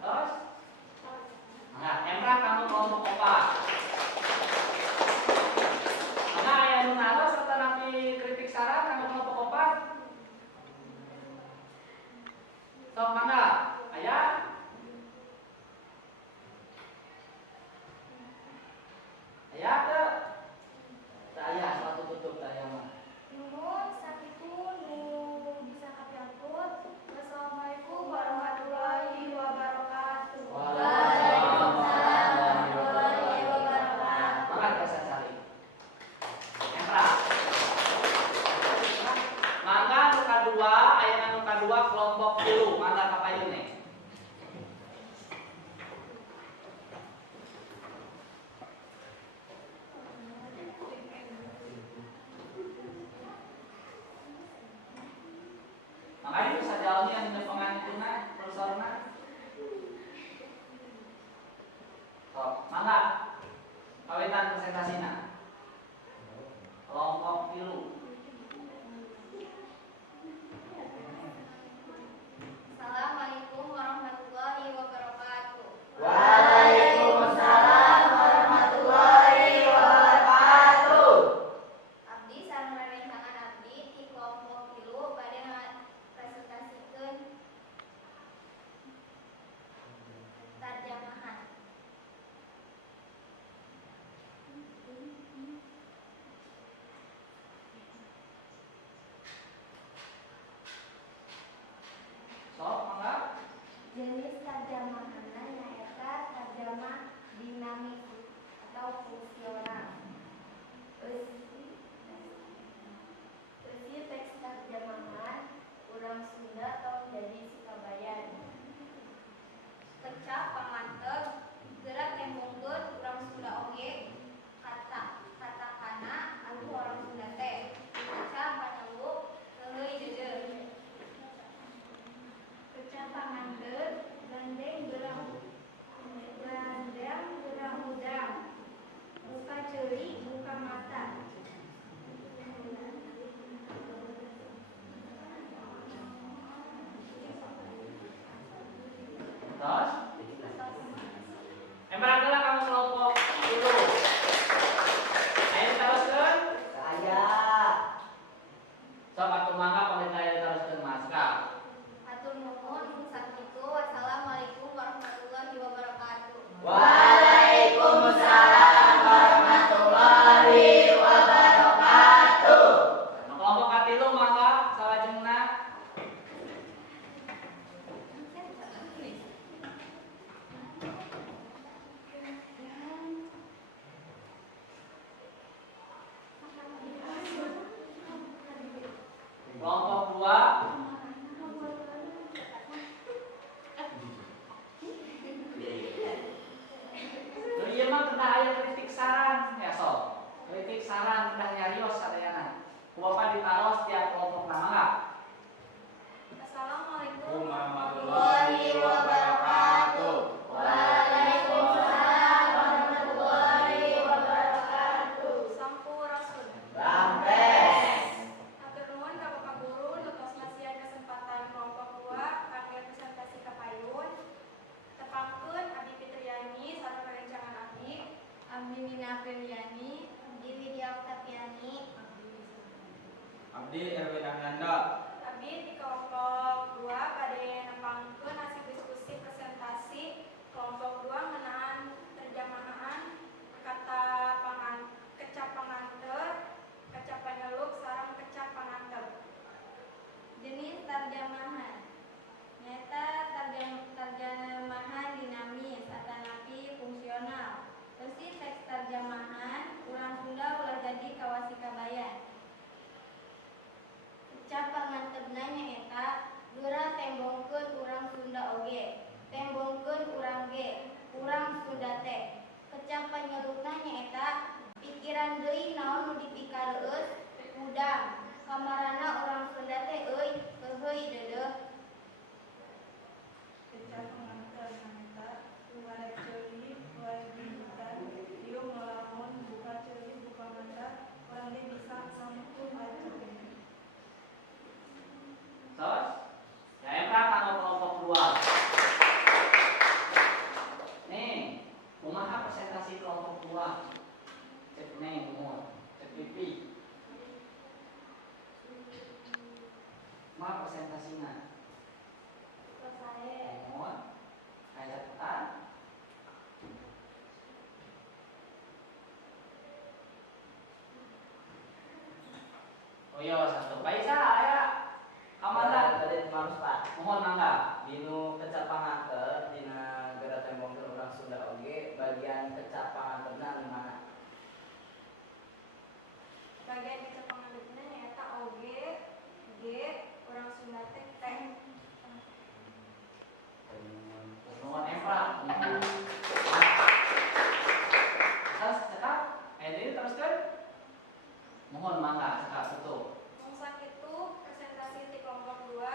Terus? Nah, Emra kamu kelompok 4. Mangga aya nu naros serta napi kritik saran kamu kelompok 4. Sok mangga. Aya? Aya teu? Teu aya suatu tutup teh aya mah. Nuhun sakitu nu bisa kapiantun. Wassalamualaikum warahmatullahi wabarakatuh. Waalaikumsalam warahmatullahi wabarakatuh. Mangga presen salih. Emra. Mangga nu kadua, aya nu kadua kelompok 3. Mangga kapayun nih. Makanya bisa jalannya yang di pengantuna, profesorna. Sok, mangga. Kawitan presentasina. Kelompok 3. Assalamualaikum warahmatullahi wabarakatuh. Waalaikumsalam warahmatullahi wabarakatuh. Abdi sareng rerencangan abdi di kelompok 3 bade ngapresentasikeun terjemahan. Sok, mangga. Jenis terjemahanna nyaeta terjemah dinamis atau fungsional. Eusi teks terjemahan urang Sunda tong jadi sikabayan. Kecap pangantep geura tembongkeun urang Sunda oge katakana anu urang Sunda teh. Kecap paneluh leuwih jejer. Kecap pangantep gandeng geura udang. Buka ceuli buka mata. Terus? Emra adalah kamu kelompok 3. Ayo diteruskeun. Saya. Sok atuh mangga pamit aya diteruskeun Mas Kak. Hatur nuhun sakitu. Wassalamualaikum warahmatullahi wabarakatuh. Waalaikumsalam warahmatullahi wabarakatuh. Nah, kelompok katilu mangga salajengna. Kelompok 2. Lu ieu mah kedah aya kritik saran ya sok. Kritik saran kedah nyarios sadayana. Ku Bapak ditaros tiap kelompok mangga. Assalamualaikum warahmatullahi wabarakatuh. Waalaikumsalam warahmatullahi Nina Apriliani, Abdi Widya Oktaviani, Abdi Erwin Agnanda. Abdi di kelompok 2 pada nepangkeun hasil diskusi presentasi kelompok 2 ngeunaan terjemahan kata kecap panganter, kecap paneluk sareng kecap panganter. jenis terjemahan nyata terjemahan dinamis atanapi fungsional. Besi teks terjemahan urang Sunda ulah jadi kawasikabayan. Kecap pangantebna nyaeta geura tembongkeun urang Sunda oge, tembongkeun urang ge, urang Sunda teh. Kecap panyelukna nyaeta pikiran deui naon nu dipikareus udang. Kamarana urang Sunda teh euy deudeuh. Kecap panganter nyaeta luarek ceuli, luarek bintan, ieu ngelamun buka ceuli buka mata, urang ge bisa sampun baca. Sos, ya Epra tanggal kelompok 2. Nih, kumaha presentasi kelompok 2? Cek nih, umur, cek pipi. Kumaha presentasinya? Selesai. Umur, kayak catatan. Oh iya, satu Paisa aya. Kamana? Tadi harus Pak. Mohon mangga. Dinu kecap panganter dina geura tembongkeun urang Sunda oge bagian kecap panganterna anu mana? Bagian kecap panganterna nyaeta oge, g, urang Sunda teh teh. Mohon Epra. Terus cekap. Ini teruskan. Mohon mangga cekap tutup. Mungsak itu presentasi di kelompok 2.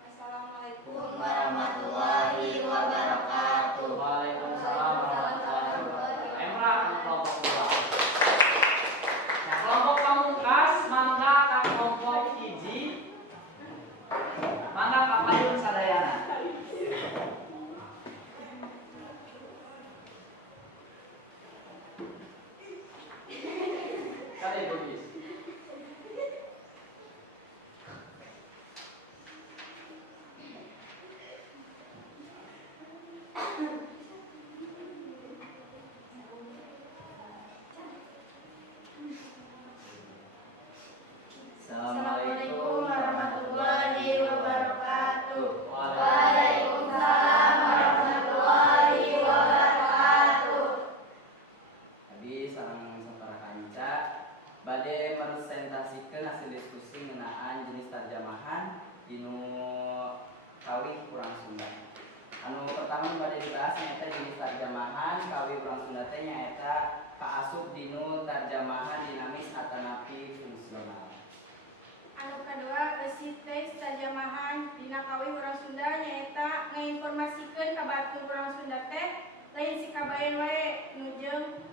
Wassalamualaikum warahmatullahi wabarakatuh. Waalaikumsalam warahmatullahi wabarakatuh. Epra kelompok 2. Nah, kelompok pamungkas mangga ka kelompok 1. Mangga kapayun sadayana. Kali Bugis. Assalamualaikum warahmatullahi wabarakatuh. Waalaikumsalam warahmatullahi wabarakatuh. Abi sareng sampara kanca bade presentasikan hasil diskusi ngeunaan jenis terjemahan dinu kawi urang Sunda. Anu pertama bade dibahas nyaeta jenis terjemahan kawi urang Sunda teh nyaeta kaasup dinu terjemahan dinamis atanapi fungsional. Anu kadua besi teks terjemahan dina kawi urang Sunda nyaeta ngainformasikeun ka batur urang Sunda teh lain sikabayan wae nu jeung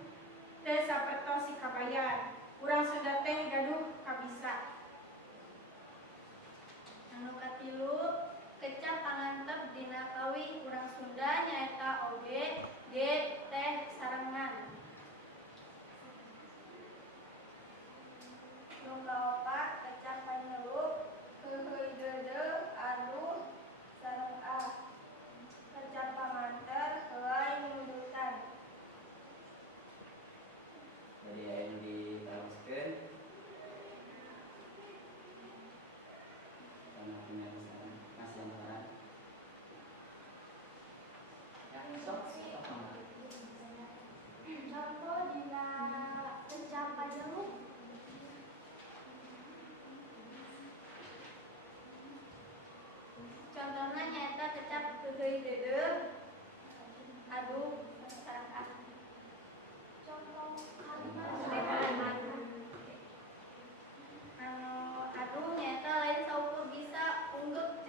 teu sapertos sikabayan. Urang Sunda teh gaduh kabisa. Anu katilu kecap pangantep dina kawi urang Sunda nyaeta oge, g, teh sarengan. Nu kaopat kecap paneluk, heuheuy deudeuh, aduh, sareng ah. Kecap pamanter, helai nudutan. Jadi aya diteruskeun karena punya masih saran. Ya, sok mangga. Contoh dina kecap paneluk Contohna nyaeta kecap heuheuy deudeuh, aduh, sareng ah. contoh Anu aduh nyaeta lain saukur bisa ungguk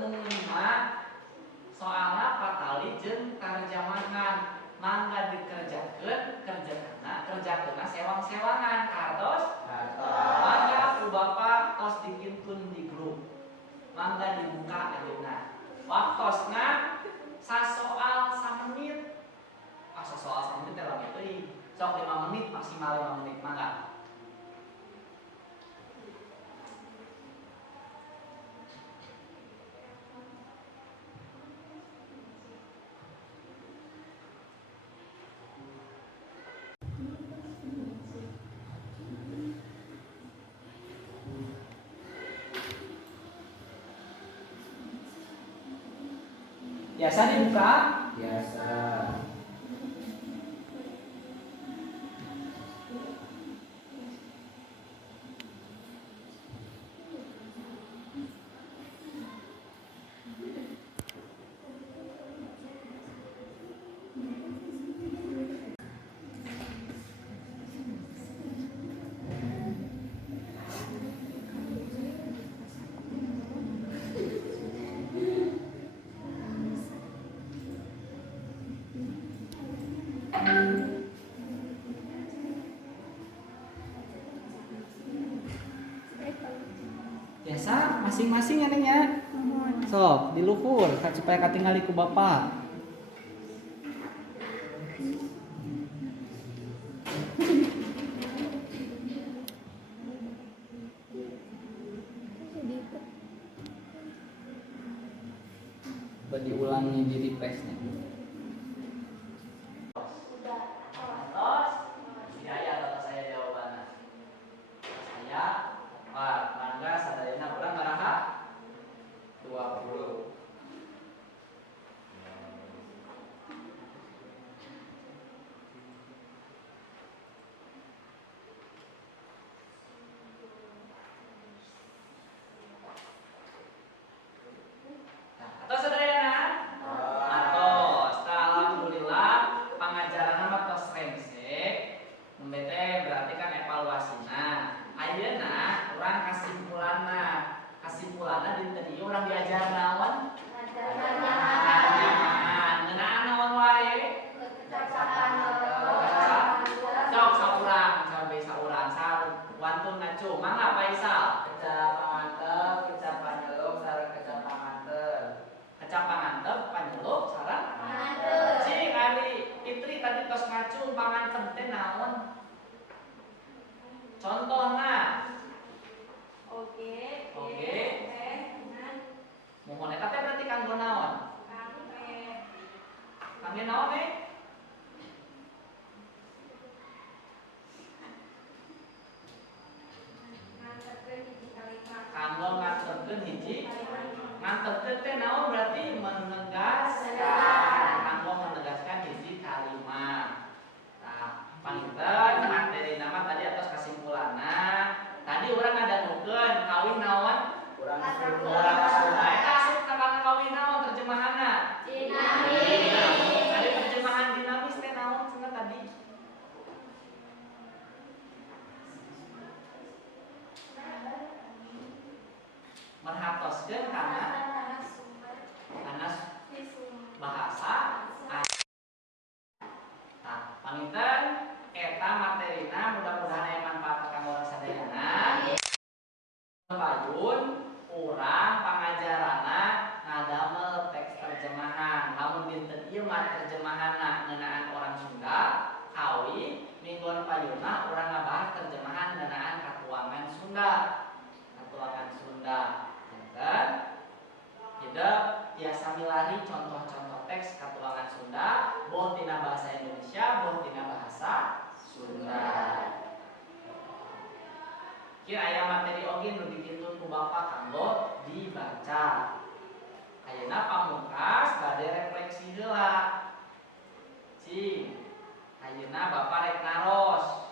mungima soalna patali jeung tarjamahan mangga dikerjakeun kerjakeunna sewang-sewangan kados mangga ku Bapak tos dikintun di grup mangga dibuka ayeuna waktosna sasoal 1 menit sasoal 1 menit teh lami teuing sok 5 menit maksimal 5 menit mangga. Biasa dibuka? Biasa. Biasa masing-masing ya Neng ya. Sok diluhur supaya katingali ku Bapak. Diulangi di refreshnya. Atau sadayana? Atos. Alhamdulillah pangajaran mah tos rensek. Membete berarti kan evaluasina. Ayeuna urang kasimpulanna dinten ieu urang diajar naon? Tarjamahan. Ngeunaan naon wae? Sok saurang, sampai saurang. Wantun ngacu. Mangga Faisal. Kecap pangantep, kecap panyelup, sareng kecap pangantep. Kecap pangantep, panyelup, sareng Pangantep. Cing ari Fitri tadi tos ngacung pangantep teh naon? Contohna Oke. mohon eta teh berarti kanggo naon? Kangge naon we? Kanggo ngantepkeun hiji ngantepkeun teh naon berarti menegaskan. Kanggo menegaskan hiji kalimat. Nah, panginten materi nama tadi atas kesimpulanna. Tadi urang ngadangukeun kawin naon? Urang Urang Sunda. Eta asup kana kawin naon terjemahanna? Dinamis. Tadi terjemahan dinamis teh naon cenah tadi? Merhatoskeun kana bahasa. Nah, panginten eta materina mudah-mudahan aya manfaat kanggo urang sadayana. Payun urang pangajarana ngadamel teks terjemahan. Lamun dinten ieu mah terjemahanna ngeunaan orang Sunda, kawi minggon payunna urang ngabahas terjemahan ngeunaan katuangan Sunda. Katuangan Sunda. Pinten? Hidup tiasa milari contoh-contoh teks katuangan Sunda, boh tina bahasa Indonesia, boh tina bahasa Sunda. Kieu aya materi oge nu dikintun ku Bapak kanggo dibaca. Ayeuna pamungkas bade refleksi heula. Cing. Ayeuna Bapak rek naros.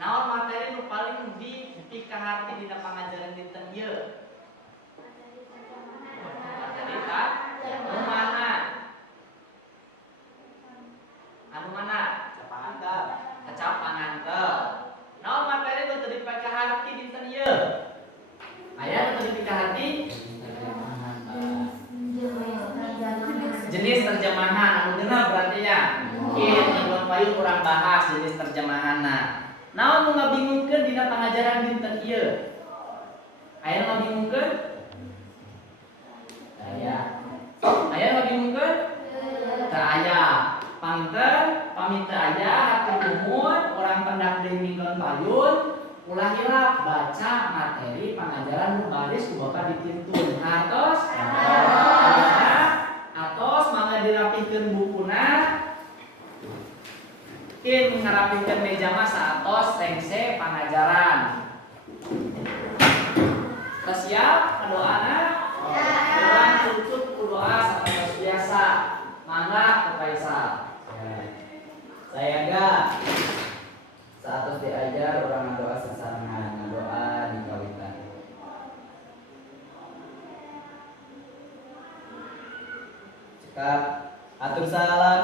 Naon materi nu paling dipikahati dina pangajaran dinten ieu? Materi kan? Anu mana? Anu mana? pangantep. Kecap pangantep. Naon materi nu teu dipikahati dinten ieu? Aya hati jenis terjemahan anu genep berarti ya. Mungkin mingguan payung kurang bahas jenis terjemahanna. Naon nu ngabingungkeun dina pangajaran dinten ieu? Aya nu ngabingungkeun? Aya. Aya nu ngabingungkeun? Teu aya. Panten pami teu aya hatur nuhun urang pendak deui mingguan payun ulah hilap baca materi pangajaran nu baris ku Bapak ditintun. Hartos? Atos mangga dirapihkeun bukuna. Kin ngarapihkeun meja mah saatos rengse pangajaran. Siap kadoana? Urang tutup ku doa sapertos biasa. Mangga Pak Faisal. Saya gak saatos diajar orang ngadoa sasarangan, ngadoa di kawitan. Cekap atur salam.